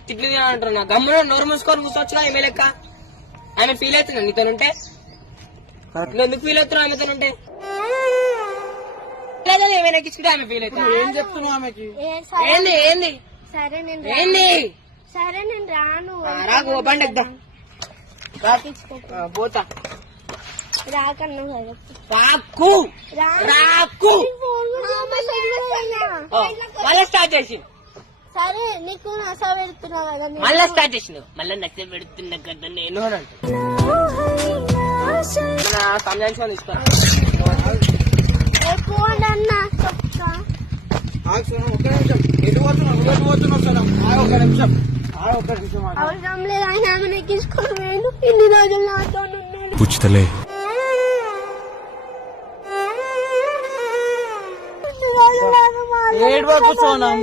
తిట్లు అంటున్నా గమ్మున నోరు మూసుకొని కూర్చోవచ్చుగా ఏమే లెక్క. ఆమె ఫీల్ అవుతున్నా నీతోనుంటే ఎందుకు ఫీల్ అవుతున్నావు ఆమెతోనుంటే ఏమైనా ఎక్కించుకుంటే ఆమె ఫీల్ అవుతుంది. ఏం చెప్తున్నావు ఆమెకి? ఏంది ఏంది ఏంది సరే నేను రాను రాకు బండి ఎక్కుదాం పోతా రాకన్నా రాకు రాకు మళ్ళీ స్టార్ట్ చేసి సరే నీకు నస పెడుతున్నావు కదా మళ్ళీ స్టార్ట్ చేసినావు మళ్ళీ నచ్చ పెడుతున్నా కదా నేను సంజాయించుకొని తీసుకో ఎక్కువ అన్నా అవసరం లేదు ఆయన ఆమెను ఎక్కించుకొని పోయిండు ఇన్ని రోజులు నాతో ఉన్నాడు. ఏడు వరకు సోనం